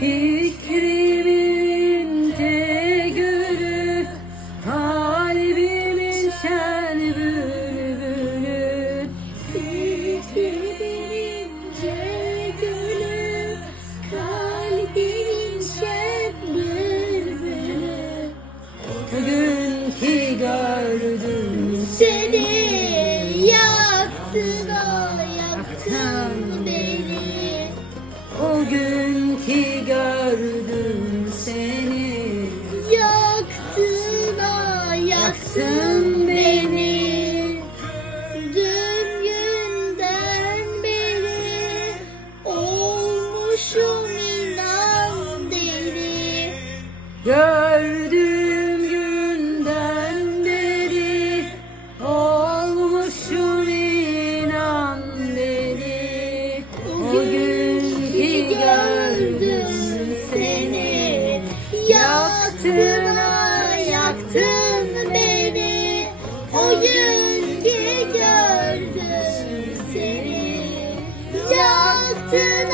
Fikrimin tek gülü şen bülbülü Fikrimin gülü, kalbimin şen bülbülü. Bugün ki gördüm Seni yaktın, o. O gün ki gördüm seni Yaktın, o yaktın beni. Dün günden beri olmuşum inan deli. Gördüğüm seni Yaktın, yaktın beni. O ki gördüm seni. Yaktın,